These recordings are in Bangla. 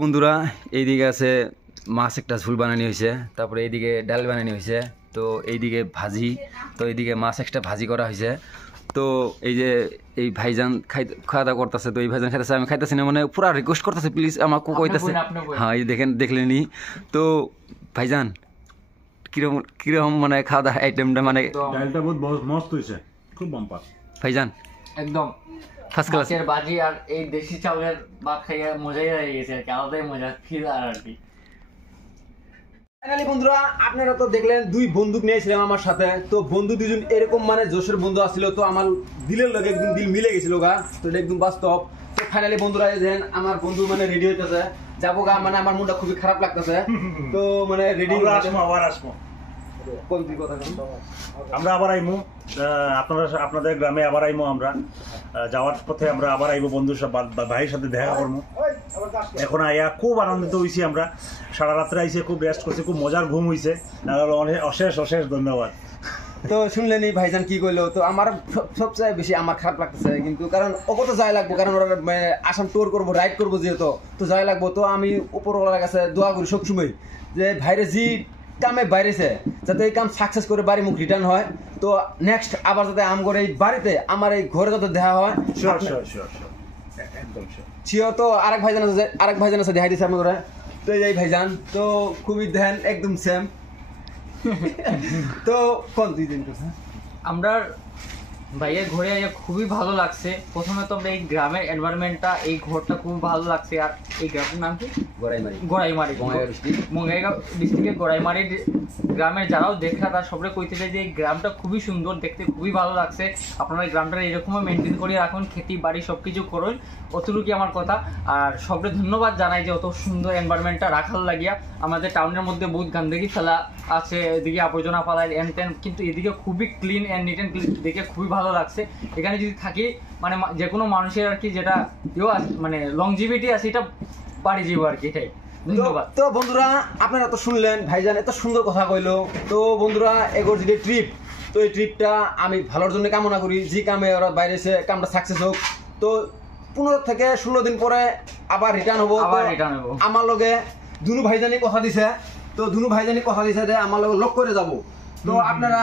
বন্ধুরা এইদিকে আছে মাছ একটা ঝোল বানানো হয়েছে, তারপরে এইদিকে ডাল বানানো হয়েছে, তো এইদিকে ভাজি, তো এইদিকে মাছ একটা ভাজি করা হয়েছে। তো এই যে এই ভাইজান খাওয়া দাওয়া করতেছে, তো এই ভাইজান খাইতেছে, আমি খাইতেছি না, মানে পুরা রিকোয়েস্ট করতেছে প্লিজ আমাকে কইতেছে। হ্যাঁ এই দেখলেনি। তো ভাইজান কিরকম কিরকম মানে খাওয়া দাওয়া আইটেমটা, মানে ডালটা বহুত মস্ত হয়েছে, খুব বাম্পার ভাইজান একদম ফার্স্ট ক্লাস। মাছের ভাজি আর এই দেশি চাউলের ভাত খাইয়া মজাই হয়ে গেছে আর কি, আলাদাই মজা ফিল আর কি। ফাইনালি বন্ধুরা আপনারা তো দেখলেন দুই বন্দুক নিয়েছিলাম আমার সাথে, তো বন্ধু দুজন এরকম মানে জোশের বন্ধু আসছিল, তো আমার দিলের লগে একদম দিল মিলে গেছিল গা, তো এটা একদম বাস্তব। তো ফাইনালি বন্ধুরা দেখেন আমার বন্ধু মানে রেডি হইতেছে যাবো গা, মানে আমার মনটা খুবই খারাপ লাগতেছে, তো মানে রেডি আবার আসবো কোন দিক কথা আমরা আবার আইমু আপনাদের গ্রামে আবার আইমু, আমরা যাওয়ার পথে আমরা আবার আইবো বন্ধুর সব ভাইয়ের সাথে দেখা করবো। এখন আইয়া খুব আনন্দিত হয়েছি, আমরা সারা রাত্রে আইসে খুব রেস্ট করছি, খুব মজার ঘুম হয়েছে, অশেষ অশেষ ধন্যবাদ। তো শুনলেনি ভাইজান কি কইলো, তো আমার সবচেয়ে বেশি আমার খারাপ লাগতেছে, কিন্তু কারণ ওকে তো যাই লাগবো, কারণ ওরা আসাম ট্যুর করবো, রাইড করবো যেহেতু, তো যাই লাগবো। তো আমি উপরওয়ালার কাছে দোয়া করি সবসময় যে ভাইরে জি কামে বাইরেছে যাতে এই কাম সাকসেস করে বাড়ি মুখ রিটার্ন হয়, তো নেক্সট আবার যাতে আম করে এই বাড়িতে আমার এই ঘরে যাতে দেখা হয় শিওর। তো আরেক ভাইজান আছে দেখাই দিচ্ছে আপনারা, তো এই ভাইজান তো খুবই ধ্যান একদম সেম। তো কোন দুই দিন আমরা ভাইয়ের ঘরে আইয়া খুবই ভালো লাগছে। প্রথমে তো আমরা এই গ্রামের এনভায়রনমেন্টটা, এই ঘরটা খুব ভালো লাগছে। আর এই গ্রামের নাম কি? গোড়াইমারি বঙ্গাইগাঁও ডিস্ট্রিক্টের গোড়াইমারি গ্রামের যারাও দেখা তার সবরে কইতে চাই যে এই গ্রামটা খুবই সুন্দর, দেখতে খুবই ভালো লাগছে। আপনারা এই গ্রামটা এরকমই মেনটেন করে রাখুন, খেতি বাড়ি সব কিছু করুন, অতটুকুই আমার কথা। আর সবরে ধন্যবাদ জানাই যে অত সুন্দর এনভায়রনমেন্টটা রাখার লাগিয়া। আমাদের টাউনের মধ্যে বহুত গান্দেগি ফেলা আছে, এদিকে আবর্জনা ফেলায় এন টেন, কিন্তু এদিকে খুবই clean and neat and clean, দেখে খুবই ভালো লাগছে। এখানে যদি থাকি মানে যে কোনো মানুষের আর কি যেটা মানে লংজিভিটি আছে এটা বাড়ি যাবো আর কি, এটাই। ধন্যবাদ। তো বন্ধুরা আপনারা তো শুনলেন ভাইজান এত সুন্দর কথা কইলো। তো বন্ধুরা এগোর যে ট্রিপ, তো এই ট্রিপটা আমি ভালোর জন্য কামনা করি, যে কামে ওরা বাইরে এসে কামটা সাকসেস হোক। তো 15 থেকে 16 দিন পরে আবার রিটার্ন হবো। আমার লগে দুনু ভাইজানি কথা দিছে, তো দুনু ভাইজানি কথা দিছে যে আমার লগে লক করে যাব। তো আপনারা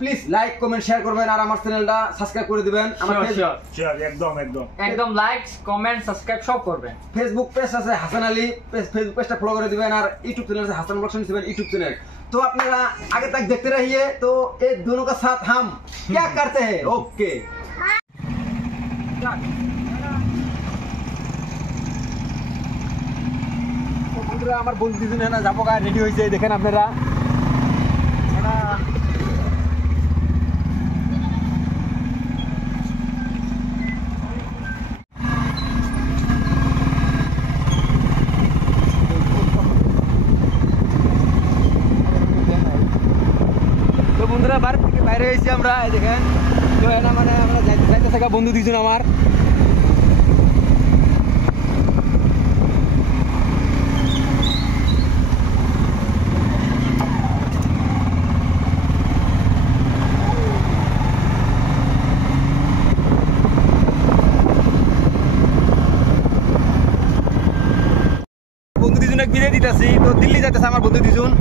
প্লিজ লাইক কমেন্ট শেয়ার করবেন আর আমার চ্যানেলটা সাবস্ক্রাইব করে দিবেন। আমার একদম লাইক কমেন্ট সাবস্ক্রাইব সব করবেন। ফেসবুক পেজ আছে হাসান আলী, ফেসবুক পেজটা ফলো করে দিবেন, আর ইউটিউব চ্যানেল আছে হাসান ব্লগ 77 ইউটিউব চ্যানেল। तो अपना आगे तक देखते रहिए। तो ये दोनों का साथ हम क्या करते हैं। ओके বন্ধুরা আমার বন্ধু দুজন না যাবো গা রেডি হয়েছে, দেখেন আপনারা। বন্ধুরা বাড়ি থেকে বাইরে হয়েছি আমরা, দেখেন। তো এনা মানে আমরা যাইতে থাকা বন্ধু দুজন আমার। বন্ধু দুজনে বিদায় দিতেছি, তো দিল্লি যাইতেছে আমার বন্ধু দুজন।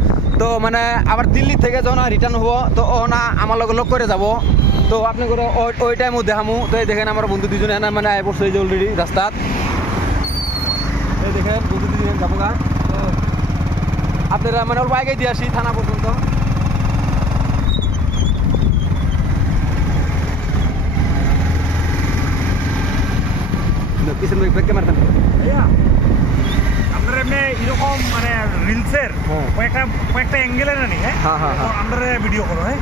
তো মানে আবার দিল্লি থেকে যখন রিটার্ন হবো, তো ও না আমার লগে লক করে যাব। তো আপনি করে ওই টাইমও দেখামু। তো এই দেখেন আমার বন্ধু দুজনে না মানে আয় পড়ছে অলরেডি রাস্তাত। এই দেখেন বন্ধু দুজনে যাবো গা। তো আপনারা মানে ওর বাইকে দিয়ে আসি থানা পর্যন্ত। পিছন ব্রেক মারতেন আমরা এমনি এরকম মানে রিলসের কয়েকটা অ্যাঙ্গেলের আনি, হ্যাঁ আমরা ভিডিও করো, হ্যাঁ।